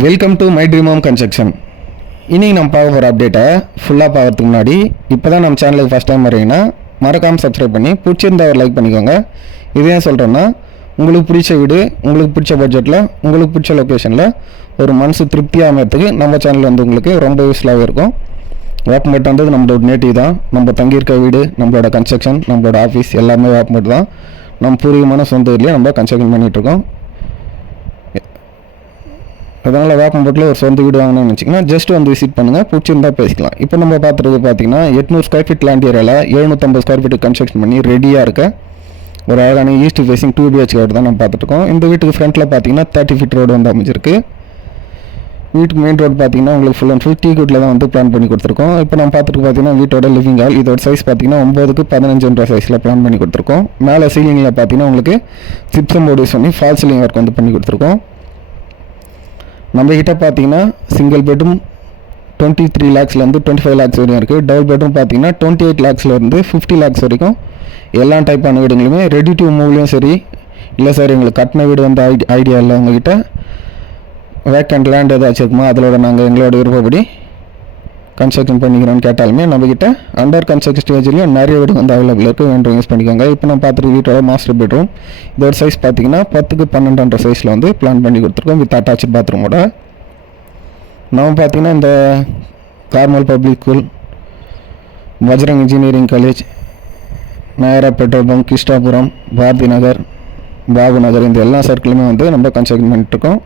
Welcome to my dream home construction. இன்றைக்கி நம்ம பார்க்க போகிற அப்டேட்டை ஃபுல்லாக பார்க்கறதுக்கு முன்னாடி இப்போ தான் நம்ம சேனலுக்கு ஃபஸ்ட் டைம் வரீங்கன்னா மறக்காமல் சப்ஸ்கிரைப் பண்ணி பிடிச்சிருந்தா ஒரு லைக் பண்ணிக்கோங்க. இது ஏன் சொல்கிறேன்னா, உங்களுக்கு பிடிச்ச வீடு, உங்களுக்கு பிடிச்ச பட்ஜெட்டில், உங்களுக்கு பிடிச்ச லொக்கேஷனில் ஒரு மனசு திருப்தியாக அமையறதுக்கு நம்ம சேனல் வந்து உங்களுக்கு ரொம்ப யூஸ்ஃபுல்லாகவே இருக்கும். வேப்பம்பட்டு வந்து நம்மளோட நேட்டிவ் தான். நம்ம தங்கியிருக்க வீடு, நம்மளோட கன்ஸ்ட்ரக்ஷன், நம்மளோட ஆஃபீஸ் எல்லாமே வேப்பம்பட்டு தான். நம்ம பூர்வீகமான சொந்த ஊர்லேயே நம்ம கன்ஸ்ட்ரக்ஷன் பண்ணிகிட்ருக்கோம். அதனால் வேப்பம்பட்டில் ஒரு சொந்த வீடு வாங்கணும்னு நினச்சிங்கன்னா ஜஸ்ட் வந்து விசிட் பண்ணுங்கள், பிடிச்சிருந்தா பேசிக்கலாம். இப்போ நம்ம பார்த்துருக்கு பார்த்தீங்கன்னா 800 ஸ்கொயர் ஃபீட் லேண்ட் ஏரியாவில் 750 ஸ்கொயர் ஃபீட்டு கன்ஸ்ட்ரக்ஷன் பண்ணி ரெடியாக இருக்க ஒரு அழகான ஈஸ்ட் ஃபேசிங் 2 BHK வீடு தான் நம்ம பார்த்துருக்கோம். இந்த வீட்டுக்கு ஃப்ரண்ட்டில் பார்த்தீங்கன்னா 30 ஃபீட் ரோடு வந்து அமைஞ்சிருக்கு. வீட்டுக்கு மெயின் ரோடு பார்த்தீங்கன்னா உங்களுக்கு ஃபுல் அண்ட் ஃபுல் டீ குட்டில் தான் வந்து பிளான் பண்ணி கொடுத்துருக்கோம். இப்போ நம்ம பார்த்துட்டு பார்த்தீங்கன்னா வீட்டோட லிவிங் ஹால், இதோட சைஸ் பார்த்தீங்கன்னா 9க்கு 15 சைஸில் பிளான் பண்ணி கொடுத்துருக்கோம். மேலே சீலிங்கில் பார்த்தீங்கன்னா உங்களுக்கு ஜிப்சம் போர்டு யூஸ் பண்ணி ஃபால் சீலிங் ஒர்க் வந்து பண்ணி கொடுத்துருக்கோம். நம்மக்கிட்ட பார்த்தீங்கன்னா சிங்கிள் பெட்ரூம் 23 lakhsலேருந்து 25 lakhs வரையும் இருக்குது. டபுள் பெட்ரூம் பார்த்தீங்கன்னா 28 lakhsலேருந்து 50 lakhs வரைக்கும் எல்லா டைப்பான வீடுங்களுமே ரெடி டு மூவ்லேயும் சரி, இல்லை சார் எங்களுக்கு கட்டின வீடு வந்து ஐடியா இல்லை, உங்கள்கிட்ட வேக்கண்ட் லேண்ட் ஏதாச்சும் இருக்குமா, அதிலோட நாங்கள் எங்களோட விருப்பப்படி கன்ஸ்ட்ரக்ஷன் பண்ணிக்கிறோன்னு கேட்டாலுமே நம்மக்கிட்ட அண்டர் கன்ஸ்ட்ரக்ஷன் ஸ்டேஜ்லேயும் நிறைய வீடு வந்து அவைலபிள் இருக்குது, வேணும் யூஸ் பண்ணிக்கோங்க. இப்போ நம்ம பார்த்துட்டு வீட்டோட மாஸ்டர் பெட்ரூம், இதோட சைஸ் பார்த்தீங்கன்னா 10க்கு 12 சைஸில் வந்து பிளான் பண்ணி கொடுத்துருக்கோம் வித் அட்டாச்சு பாத்ரூமோட. நம்ம பார்த்தீங்கன்னா இந்த Carmel public school, Vajrang engineering college, Nayara petrol bunk, Krishnapuram, Bharathi Nagar, Babu Nagar, இந்த எல்லா சர்க்கிளுமே வந்து நம்ம கன்ஸ்ட்ரக்ஷன் பண்ணிட்டுருக்கோம்,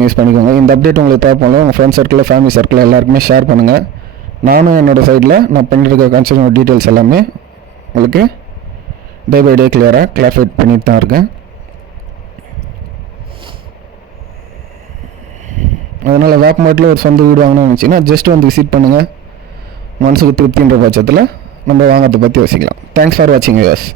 யூஸ் பண்ணிக்கோங்க. இந்த அப்டேட் உங்களுக்கு தேவைப்படல உங்கள் ஃப்ரெண்ட் சர்க்கிளில், ஃபேமிலி சர்க்கிளில் எல்லாருக்குமே ஷேர் பண்ணுங்கள். நானும் என்னோடய சைடில் நான் பண்ணியிருக்க கன்ஸ்ட்ரக்ஷன் டீட்டெயில்ஸ் எல்லாமே உங்களுக்கு டே பை டே கிளாரிஃபை பண்ணிட்டு தான் இருக்கேன். அதனால் வேப்பம்பட்டில் ஒரு சொந்த வீடு வாங்கணும்னு நினச்சிங்கன்னா ஜஸ்ட் வந்து விசிட் பண்ணுங்கள். மனசுக்கு திருப்தின்ற பட்சத்தில் நம்ம வாங்கிறத பற்றி யோசிக்கலாம். தேங்க்ஸ் ஃபார் வாட்சிங் யூஸ்.